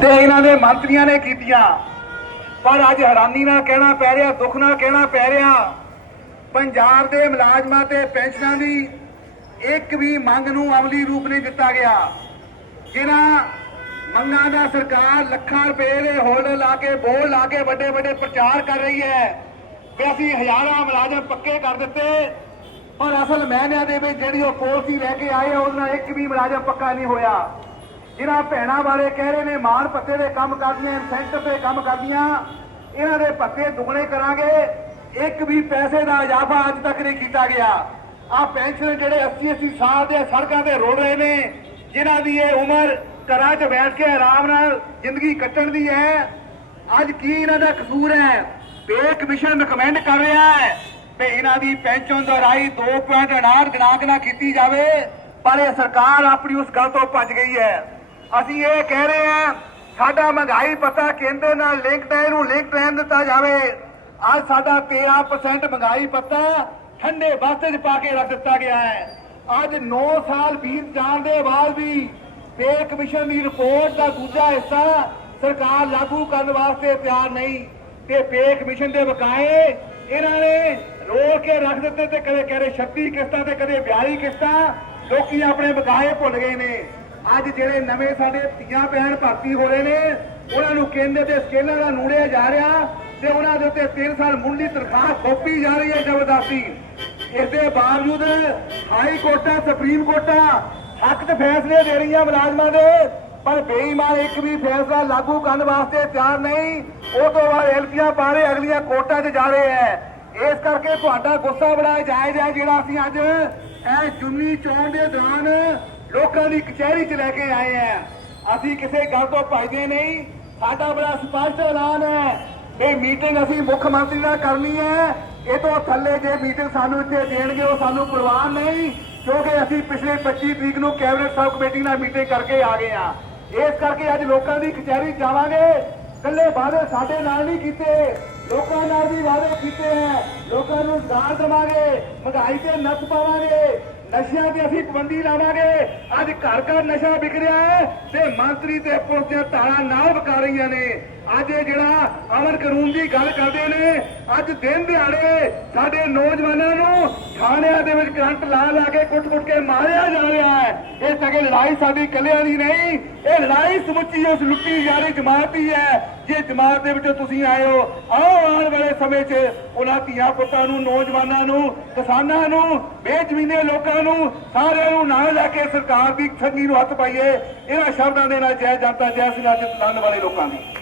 ਤੇ ਇਹਨਾਂ ਦੇ ਮੰਤਰੀਆਂ ਨੇ ਕੀਤੀਆਂ ਪਰ ਅੱਜ ਹੈਰਾਨੀ ਨਾਲ ਕਹਿਣਾ ਪੈ ਰਿਹਾ ਦੁੱਖ ਨਾਲ ਕਹਿਣਾ ਪੈ ਰਿਹਾ ਪੰਜਾਬ ਦੇ ਮੁਲਾਜ਼ਮਾਂ ਤੇ ਪੈਨਸ਼ਨਾਂ ਦੀ ਇੱਕ ਵੀ ਮੰਗ ਨੂੰ ਅਮਲੀ ਰੂਪ ਨਹੀਂ ਦਿੱਤਾ ਗਿਆ ਜਿਨ੍ਹਾਂ ਮੰਗਾਂ ਦਾ ਸਰਕਾਰ ਲੱਖਾਂ ਰੁਪਏ ਦੇ ਹੋਲਡ ਲਾ ਕੇ ਬੋਲ ਲਾ ਕੇ ਵੱਡੇ ਵੱਡੇ ਪ੍ਰਚਾਰ ਕਰ ਰਹੀ ਹੈ ਕਿ ਅਸੀਂ ਹਜ਼ਾਰਾਂ ਮੁਲਾਜ਼ਮ ਪੱਕੇ ਕਰ ਦਿੱਤੇ ਪਰ ਅਸਲ ਮਹਿਨਿਆਂ ਦੇ ਵਿੱਚ ਜਿਹੜੀ ਉਹ ਕੋਰਸੀ ਲੈ ਕੇ ਆਏ ਉਹਨਾਂ ਇੱਕ ਵੀ ਮੁਲਾਜ਼ਮ ਪੱਕਾ ਨਹੀਂ ਹੋਇਆ ਜਿਨ੍ਹਾਂ ਭੈਣਾਂ ਵਾਲੇ ਕਹਿ ਰਹੇ ਨੇ ਮਾਰ ਪੱਤੇ ਦੇ ਕੰਮ ਕਰਦੀਆਂ ਇਨਸੈਂਟਿਵ ਤੇ ਕੰਮ ਕਰਦੀਆਂ ਇਹਨਾਂ ਦੇ ਪੱਤੇ ਦੁੱਗਣੇ ਕਰਾਂਗੇ ਇੱਕ ਵੀ ਪੈਸੇ ਦਾ ਇਜ਼ਾਫਾ ਅੱਜ ਤੱਕ ਨਹੀਂ ਕੀਤਾ ਗਿਆ ਆ ਪੈਨਸ਼ਨ ਜਿਹੜੇ 80 80 ਸਾਲ ਦੇ ਸੜਕਾਂ ਤੇ ਰੋੜ ਰਹੇ ਨੇ ਜਿਨ੍ਹਾਂ ਦੀ ਇਹ ਉਮਰ ਘਰਾਂ 'ਚ ਬੈਠ ਕੇ ਆਰਾਮ ਨਾਲ ਜ਼ਿੰਦਗੀ ਕੱਟਣ ਦੀ ਹੈ ਅੱਜ ਕੀ ਇਹਨਾਂ ਦਾ ਕਸੂਰ ਹੈ ਪੇ ਕਮਿਸ਼ਨ ਰეკਮੈਂਡ ਕਰ ਰਿਹਾ ਹੈ ਤੇ ਇਹਨਾਂ ਦੀ ਪੈਨਸ਼ਨ ਦਾ ਰਾਈ 2.58 ਗਣਾਕ ਨਾ ਕੀਤੀ ਜਾਵੇ ਪਰ ਇਹ ਸਰਕਾਰ ਆਪਣੀ ਉਸ ਗੱਲ ਤੋਂ ਭੱਜ ਗਈ ਹੈ ਅਸੀਂ ਇਹ ਕਹਿ ਰਹੇ ਹਾਂ ਸਾਡਾ ਮਹਿੰਗਾਈ ਪਤਾ ਕੇਂਦਰ ਨਾਲ ਲਿੰਕ ਹੈ ਇਹਨੂੰ ਲਿੰਕ ਰਹਿਣ ਦਿੱਤਾ ਜਾਵੇ ਅੱਜ ਸਾਡਾ 13% ਮਹਿੰਗਾਈ ਪਤਾ ਠੰਡੇ ਬਾਸੇ 'ਚ ਪਾ ਕੇ ਰੱਖ ਦਿੱਤਾ ਗਿਆ ਹੈ ਅੱਜ 9 ਸਾਲ ਬੀਤ ਜਾਣ ਦੇ ਬਾਅਦ ਵੀ ਪੇ ਕਮਿਸ਼ਨ ਦੀ ਰਿਪੋਰਟ ਦਾ ਦੂਜਾ ਹਿੱਸਾ ਸਰਕਾਰ ਲਾਗੂ ਕਰਨ ਵਾਸਤੇ ਤਿਆਰ ਨਹੀਂ ਤੇ ਪੇ ਕਮਿਸ਼ਨ ਦੇ ਬਕਾਏ ਇਹਨਾਂ ਨੇ ਰੋਲ ਕੇ ਰੱਖ ਦਿੱਤੇ ਤੇ ਕਦੇ ਕਹਿੰਦੇ 36 ਕਿਸ਼ਤਾਂ ਤੇ ਕਦੇ 42 ਕਿਸ਼ਤਾਂ ਲੋਕੀ ਆਪਣੇ ਬਕਾਏ ਭੁੱਲ ਗਏ ਨੇ ਅੱਜ ਜਿਹੜੇ ਨਵੇਂ ਸਾਡੇ ਧੀਆਂ ਭੈਣ ਭਰਤੀ ਹੋ ਰਹੇ ਨੇ ਉਹਨਾਂ ਨੂੰ ਕੇਂਦਰ ਦੇ ਸਕੇਲਾਂ ਦਾ ਨੂੜਿਆ ਜਾ ਰਿਹਾ ਤੇ ਉਹਨਾਂ ਦੇ ਉੱਤੇ 3 ਸਾਲ ਮੁੰਡੀ ਤਨਖਾਹ ਖੋਪੀ ਜਾ ਰਹੀ ਹੈ ਜ਼ਬਰਦਸਤੀ ਇਸ ਦੇ ਬਾਵਜੂਦ ਹਾਈ ਕੋਰਟਾਂ ਸੁਪਰੀਮ ਕੋਰਟਾਂ ਹੱਕ ਤੇ ਫੈਸਲੇ ਦੇ ਰਹੀਆਂ ਮੁਲਾਜ਼ਮਾਂ ਦੇ ਪਰ ਬੇਈਮਾਨ ਇੱਕ ਵੀ ਫੈਸਲਾ ਲਾਗੂ ਕਰਨ ਵਾਸਤੇ ਤਿਆਰ ਨਹੀਂ ਉਹ ਤੋਂ ਬਾਅਦ ਐਲਪੀਆਂ ਪਾਰੇ ਅਗਲੀਆਂ ਕੋਰਟਾਂ 'ਚ ਜਾ ਰਹੇ ਐ ਇਸ ਕਰਕੇ ਤੁਹਾਡਾ ਗੁੱਸਾ ਬੜਾ ਜਾਇਜ਼ ਹੈ ਜਿਹੜਾ ਅਸੀਂ ਅੱਜ ਇਹ ਜੁਨੀ ਚੋਣ ਦੇ ਦੌਰਾਨ ਲੋਕਾਂ ਦੀ ਕਚਹਿਰੀ 'ਚ ਲੈ ਕੇ ਆਏ ਆ ਅਸੀਂ ਕਿਸੇ ਗੱਲ ਤੋਂ ਭੱਜਦੇ ਨਹੀਂ ਸਾਡਾ ਬੜਾ ਸਪਸ਼ਟ ਐਲਾਨ ਹੈ ਇਹ ਮੀਟਿੰਗ ਅਸੀਂ ਮੁੱਖ ਮੰਤਰੀ ਨਾਲ ਕਰਨੀ ਹੈ ਇਹ ਤੋਂ ਥੱਲੇ ਜੇ ਮੀਟਿੰਗ ਸਾਨੂੰ ਇੱਥੇ ਦੇਣਗੇ ਉਹ ਸਾਨੂੰ ਪ੍ਰਵਾਨ ਨਹੀਂ ਕਿਉਂਕਿ ਅਸੀਂ ਪਿਛਲੇ 25 ਤਰੀਕ ਨੂੰ ਕੈਬਨਿਟ ਸਬ ਕਮੇਟੀ ਨਾਲ ਮੀਟਿੰਗ ਕਰਕੇ ਆ ਗਏ ਆ ਇਸ ਕਰਕੇ ਅੱਜ ਲੋਕਾਂ ਦੀ ਕਚਹਿਰੀ ਜਾਵਾਂਗੇ ਕੱਲੇ ਬਾਦੇ ਸਾਡੇ ਨਾਲ ਨਹੀਂ ਕੀਤੇ ਲੋਕਾਂ ਨਾਲ ਵੀ ਵਾਅਦੇ ਕੀਤੇ ਹੈ ਲੋਕਾਂ ਨੂੰ ਦਾਨ ਦਵਾਂਗੇ ਮਹਿੰਗਾਈ ਤੇ ਨੱਥ ਪਾਵਾਂਗੇ ਨਸ਼ਿਆਂ ਤੇ ਅਸੀਂ ਪਾਬੰਦੀ ਲਾਵਾਂਗੇ ਅੱਜ ਘਰ ਘਰ ਨਸ਼ਾ ਵਿਕ ਰਿਹਾ ਹੈ ਤੇ ਮੰਤਰੀ ਤੇ ਪੁਲਿਸ ਤੇ ਧਾਰਾ ਨਾਲ ਵਕਾ ਰਹੀਆਂ ਨੇ ਅੱਜ ਇਹ ਜਿਹੜਾ ਅਮਰ ਕਾਨੂੰਨ ਦੀ ਗੱਲ ਕਰਦੇ ਨੇ ਅੱਜ ਦਿਨ ਦਿਹਾੜੇ ਸਾਡੇ ਨੌਜਵਾਨਾਂ ਨੂੰ ਥਾਣਿਆਂ ਦੇ ਵਿੱਚ ਕਰੰਟ ਲਾ ਲਾ ਕੇ ਕੁੱਟ-ਕੁੱਟ ਕੇ ਮਾਰਿਆ ਜਾ ਰਿਹਾ ਹੈ ਇਹ ਸਗੇ ਲੜਾਈ ਸਾਡੀ ਕੱਲਿਆਂ ਦੀ ਨਹੀਂ ਇਹ ਲੜਾਈ ਸਮੁੱਚੀ ਉਸ ਲੁੱਟੀ ਯਾਰੀ ਜਮਾਤ ਹੀ ਹੈ ਜੇ ਜਮਾਤ ਦੇ ਵਿੱਚੋਂ ਤੁਸੀਂ ਆਏ ਹੋ ਆਓ ਆਉਣ ਵਾਲੇ ਸਮੇਂ 'ਚ ਉਹਨਾਂ ਧੀਆਂ ਪੁੱਤਾਂ ਨੂੰ ਨੌਜਵਾਨਾਂ ਨੂੰ ਕਿਸਾਨਾਂ ਨੂੰ ਬੇਜ਼ਮੀਨੇ ਲੋਕਾਂ ਨੂੰ ਸਾਰਿਆਂ ਨੂੰ ਨਾਲ ਲੈ ਕੇ ਸਰਕਾਰ ਦੀ ਛੰਗੀ ਨੂੰ ਹੱਥ ਪਾਈਏ ਇਹਨਾਂ ਸ਼ਬਦਾਂ ਦੇ ਨਾਲ ਜੈ ਜਨਤਾ ਜੈ ਸਿੰਘਾਂ ਤੇ ਵਾਲੇ ਲੋਕਾਂ ਦੀ